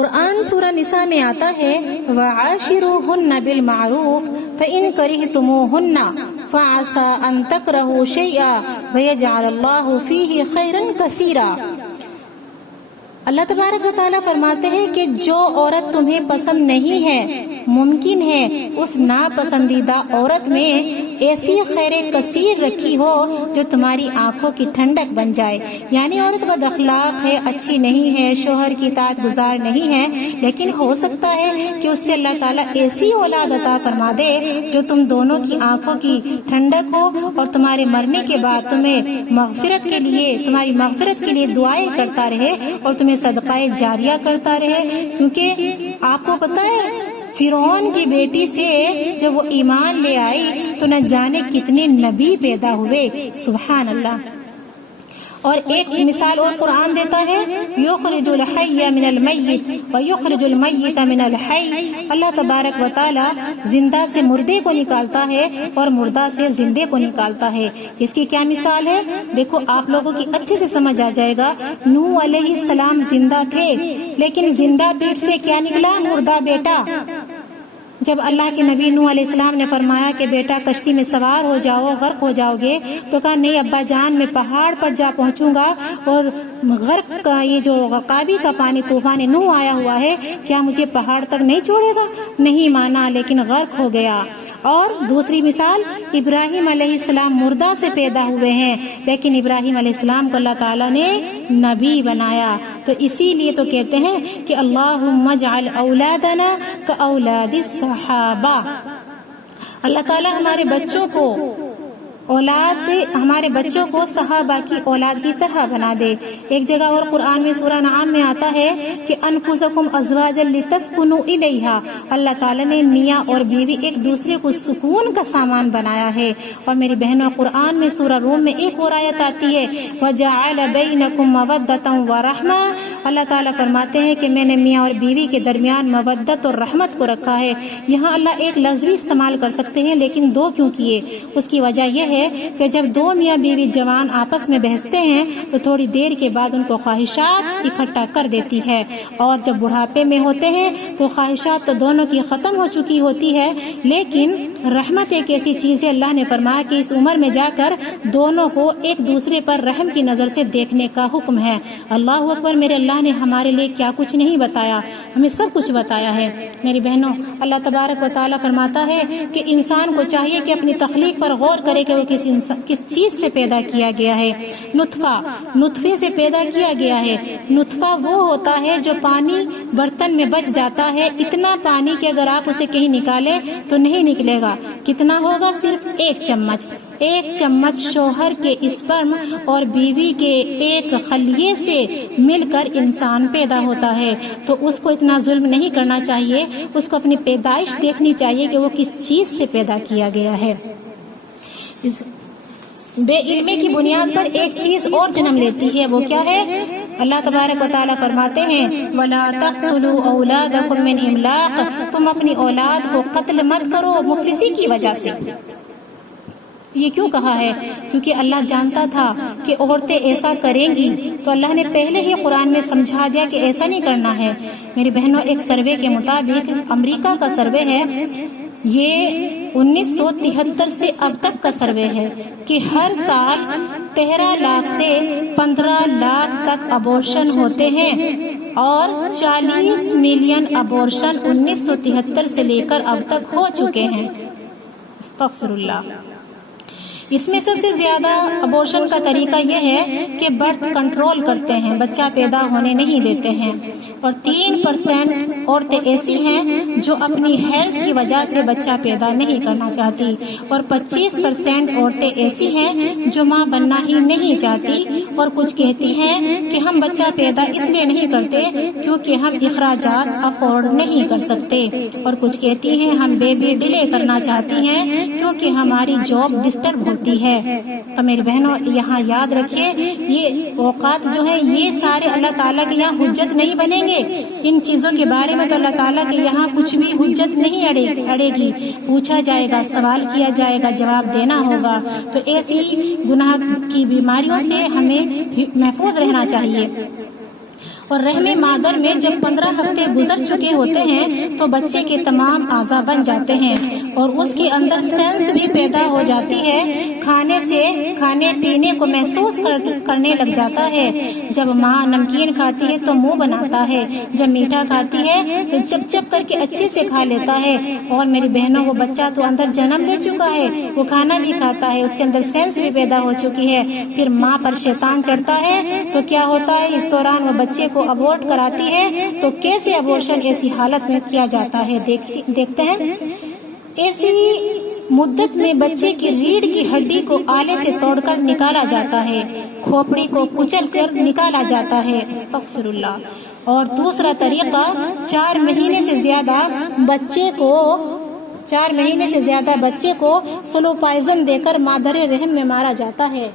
قرآن سورہ نساء میں آتا ہے وَعَاشِرُوهُنَّ بِالْمَعْرُوفِ فَإِن كَرِهْتُمُوهُنَّ فَعَسَىٰ أَن تَكْرَهُوا شَيْئًا وَيَجْعَلَ اللَّهُ فِيهِ خَيْرًا كَثِيرًا۔ اللہ تبارک و تعالیٰ فرماتے ہیں کہ جو عورت تمہیں پسند نہیں ہے ممکن ہے اس ناپسندیدہ عورت میں ایسی خیر کثیر رکھی ہو جو تمہاری آنکھوں کی ٹھنڈک بن جائے۔ یعنی عورت بد اخلاق ہے، اچھی نہیں ہے، شوہر کی اطاعت گزار نہیں ہے، لیکن ہو سکتا ہے کہ اس سے اللہ تعالیٰ ایسی اولاد عطا فرما دے جو تم دونوں کی آنکھوں کی ٹھنڈک ہو اور تمہارے مرنے کے بعد تمہیں مغفرت کے لیے، تمہاری مغفرت کے لیے دعائیں کرتا رہے اور تمہیں صدقہ جاریہ کرتا رہے۔ کیونکہ آپ کو پتہ ہے فرعون کی بیٹی سے جب وہ ایمان لے آئی تو نہ جانے کتنے نبی پیدا ہوئے، سبحان اللہ۔ اور ایک مثال اور قرآن دیتا ہے یخرج الحی من المیت ویخرج المیت من الحی، اللہ تبارک و تعالی زندہ سے مردے کو نکالتا ہے اور مردہ سے زندے کو نکالتا ہے۔ اس کی کیا مثال ہے دیکھو، آپ لوگوں کی اچھے سے سمجھ آ جائے گا۔ نوح علیہ السلام زندہ تھے لیکن زندہ پیٹ سے کیا نکلا؟ مردہ بیٹا۔ جب اللہ کے نبی نوح علیہ السلام نے فرمایا کہ بیٹا کشتی میں سوار ہو جاؤ، غرق ہو جاؤ گے، تو کہا نہیں ابا جان، میں پہاڑ پر جا پہنچوں گا اور غرق کا یہ جو غقابی کا پانی طوفان نوح آیا ہوا ہے، کیا مجھے پہاڑ تک نہیں چھوڑے گا؟ نہیں مانا لیکن غرق ہو گیا۔ اور دوسری مثال ابراہیم علیہ السلام مردہ سے پیدا ہوئے ہیں لیکن ابراہیم علیہ السلام کو اللہ تعالیٰ نے نبی بنایا۔ تو اسی لیے تو کہتے ہیں کہ اللہم اجعل اولادنا کاولاد الصحابہ، اللہ تعالیٰ ہمارے بچوں کو صحابہ کی اولاد کی طرح بنا دے۔ ایک جگہ اور قرآن میں سورہ انعام میں آتا ہے کہ انفسکم ازواجا لتسکنوا الیہا، اللہ تعالیٰ نے میاں اور بیوی ایک دوسرے کو سکون کا سامان بنایا ہے۔ اور میری بہنوں قرآن میں سورہ روم میں ایک اور آیت آتی ہے وجعل بینکم مودۃ ورحمہ، اللہ تعالیٰ فرماتے ہیں کہ میں نے میاں اور بیوی کے درمیان مودت اور رحمت کو رکھا ہے۔ یہاں اللہ ایک لفظ بھی استعمال کر سکتے ہیں لیکن دو کیوں کیے؟ اس کی وجہ یہ ہے کہ جب دو میاں بیوی جوان آپس میں بحثتے ہیں تو تھوڑی دیر کے بعد ان کو خواہشات اکٹھا کر دیتی ہے، اور جب بڑھاپے میں ہوتے ہیں تو خواہشات تو دونوں کی ختم ہو چکی ہوتی ہے، لیکن رحمت ایک ایسی چیز ہے، اللہ نے فرمایا کہ اس عمر میں جا کر دونوں کو ایک دوسرے پر رحم کی نظر سے دیکھنے کا حکم ہے۔ اللہ اکبر، میرے اللہ نے ہمارے لیے کیا کچھ نہیں بتایا، ہمیں سب کچھ بتایا ہے۔ میری بہنوں اللہ تبارک و تعالیٰ فرماتا ہے کہ انسان کو چاہیے کہ اپنی تخلیق پر غور کرے کہ وہ کس چیز سے پیدا کیا گیا ہے۔ نطفے سے پیدا کیا گیا ہے۔ نطفہ وہ ہوتا ہے جو پانی برتن میں بچ جاتا ہے، اتنا پانی کہ اگر آپ اسے کہیں نکالیں تو نہیں نکلے گا۔ کتنا ہوگا؟ صرف ایک چمچ۔ ایک چمچ شوہر کے اسپرم اور بیوی کے ایک خلیے سے مل کر انسان پیدا ہوتا ہے، تو اس کو اتنا ظلم نہیں کرنا چاہیے، اس کو اپنی پیدائش دیکھنی چاہیے کہ وہ کس چیز سے پیدا کیا گیا ہے۔ بے علمی کی بنیاد پر ایک چیز اور جنم لیتی ہے، وہ کیا ہے؟ اللہ تبارک و تعالیٰ فرماتے ہیں وَلَا تَقْتُلُوا أَوْلَادَكُمْ مِنْ إِمْلَاقٍ، تم اپنی اولاد کو قتل مت کرو مفلسی کی وجہ سے۔ یہ کیوں کہا ہے؟ کیونکہ اللہ جانتا تھا کہ عورتیں ایسا کریں گی، تو اللہ نے پہلے ہی قرآن میں سمجھا دیا کہ ایسا نہیں کرنا ہے۔ میری بہنوں ایک سروے کے مطابق، امریکہ کا سروے ہے، یہ 1973 سے اب تک کا سروے ہے کہ ہر سال 13 لاکھ سے 15 لاکھ تک ابورشن ہوتے ہیں، اور 40 ملین ابورشن 1973 سے لے کر اب تک ہو چکے ہیں۔ استغفر اللہ۔ اس میں سب سے زیادہ ابورشن کا طریقہ یہ ہے کہ برتھ کنٹرول کرتے ہیں، بچہ پیدا ہونے نہیں دیتے ہیں، اور 3% عورتیں ایسی ہیں جو اپنی ہیلتھ کی وجہ سے بچہ پیدا نہیں کرنا چاہتی، اور 25% عورتیں ایسی ہیں جو ماں بننا ہی نہیں چاہتی، اور کچھ کہتی ہیں کہ ہم بچہ پیدا اس لیے نہیں کرتے کیونکہ ہم اخراجات افورڈ نہیں کر سکتے، اور کچھ کہتی ہیں ہم بیبی ڈیلے کرنا چاہتی ہیں کیونکہ ہماری جاب ڈسٹرب ہوتی ہے۔ تو میری بہنوں یہاں یاد رکھیے، یہ اوقات جو ہے یہ سارے اللہ تعالیٰ کے یہاں حجت نہیں بنیں گے۔ ان چیزوں کے بارے میں تو اللہ تعالیٰ کے یہاں کچھ بھی حجت نہیں اڑے گی، پوچھا جائے گا، سوال کیا جائے گا، جواب دینا ہوگا۔ تو ایسی گناہ کی بیماریوں سے ہمیں محفوظ رہنا چاہیے۔ اور رحم مادر میں جب 15 ہفتے گزر چکے ہوتے ہیں تو بچے کے تمام اعضاء بن جاتے ہیں اور اس کے اندر سینس بھی پیدا ہو جاتی ہے، کھانے پینے کو محسوس کرنے لگ جاتا ہے۔ جب ماں نمکین کھاتی ہے تو منہ بناتا ہے، جب میٹھا کھاتی ہے تو چپ کر کے اچھے سے کھا لیتا ہے۔ اور میری بہنوں، وہ بچہ تو اندر جنم لے چکا ہے، وہ کھانا بھی کھاتا ہے، اس کے اندر سینس بھی پیدا ہو چکی ہے۔ پھر ماں پر شیطان چڑھتا ہے تو کیا ہوتا ہے، اس دوران وہ بچے کو ابورٹ کراتی ہے۔ تو کیسے ابورشن ایسی حالت میں کیا جاتا ہے دیکھتے ہیں۔ ایسی مدت میں بچے کی ریڑھ کی ہڈی کو آلے سے توڑ کر نکالا جاتا ہے، کھوپڑی کو کچل کر نکالا جاتا ہے، استغفر اللہ۔ اور دوسرا طریقہ، 4 مہینے سے زیادہ بچے کو سلو پوائزن دے کر مادر رحم میں مارا جاتا ہے۔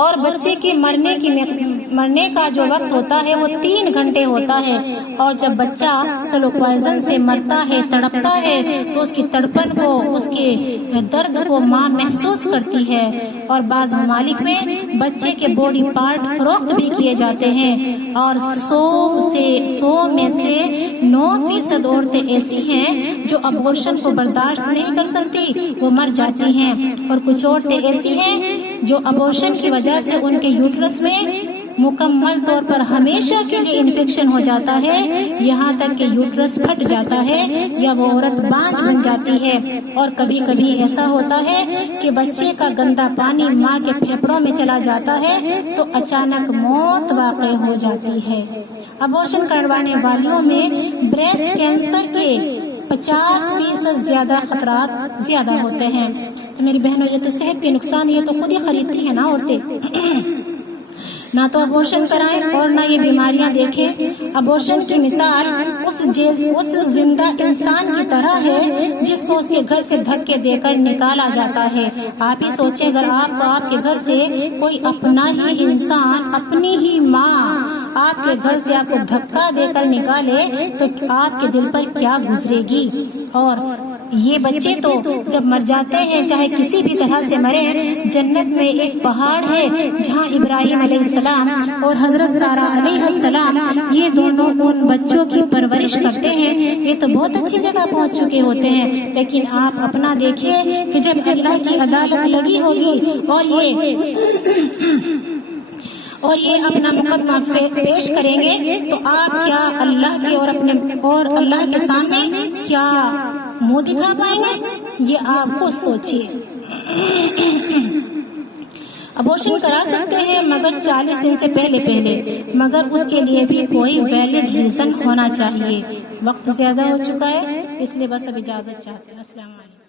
اور بچے کی مرنے کا جو وقت ہوتا ہے وہ 3 گھنٹے ہوتا ہے۔ اور جب بچہ سلو پوائزن سے مرتا ہے، تڑپتا ہے، تو اس کی تڑپن کو، اس کے درد کو ماں محسوس کرتی ہے۔ اور بعض ممالک میں بچے کے باڈی پارٹ فروخت بھی کیے جاتے ہیں۔ اور 100 میں سے 9% عورتیں ایسی ہیں جو ابورشن کو برداشت نہیں کر سکتی، وہ مر جاتی ہیں۔ اور کچھ عورتیں ایسی ہیں جو ابورشن کی وجہ سے ان کے یوٹرس میں مکمل طور پر ہمیشہ کے لیے انفیکشن ہو جاتا ہے، یہاں تک کہ یوٹرس پھٹ جاتا ہے یا وہ عورت بانجھ بن جاتی ہے۔ اور کبھی کبھی ایسا ہوتا ہے کہ بچے کا گندا پانی ماں کے پھیپھڑوں میں چلا جاتا ہے تو اچانک موت واقع ہو جاتی ہے۔ ابورشن کروانے والیوں میں بریسٹ کینسر کے 50% خطرات زیادہ ہوتے ہیں۔ تو میری بہنوں، یہ تو صحت کے نقصان یہ تو خود ہی خریدتی ہے نا عورتیں، نہ تو ابورشن کرائیں اور نہ یہ بیماریاں دیکھیں۔ ابورشن کی مثال اس زندہ انسان کی طرح ہے جس کو اس کے گھر سے دھکے دے کر نکالا جاتا ہے۔ آپ ہی سوچیں، اگر آپ کے گھر سے کوئی اپنا ہی انسان، اپنی ہی ماں آپ کے گھر سے آپ کو دھکا دے کر نکالے تو آپ کے دل پر کیا گزرے گی۔ اور یہ بچے تو جب مر جاتے ہیں، چاہے کسی بھی طرح سے مرے، جنت میں ایک پہاڑ ہے جہاں ابراہیم علیہ السلام اور حضرت سارہ علیہ السلام یہ دونوں ان بچوں کی پرورش کرتے ہیں۔ یہ تو بہت اچھی جگہ پہنچ چکے ہوتے ہیں، لیکن آپ اپنا دیکھیے کہ جب اللہ کی عدالت لگی ہوگی اور یہ اپنا مقدمہ پیش کریں گے تو آپ کیا اللہ کے اور اللہ کے سامنے کیا منہ دکھا پائیں گے؟ یہ آپ خود سوچیے۔ ابورشن کرا سکتے ہیں مگر 40 دن سے پہلے، مگر اس کے لیے بھی کوئی ویلڈ ریزن ہونا چاہیے۔ وقت زیادہ ہو چکا ہے، اس لیے بس اب اجازت چاہتے ہیں۔ السلام علیکم۔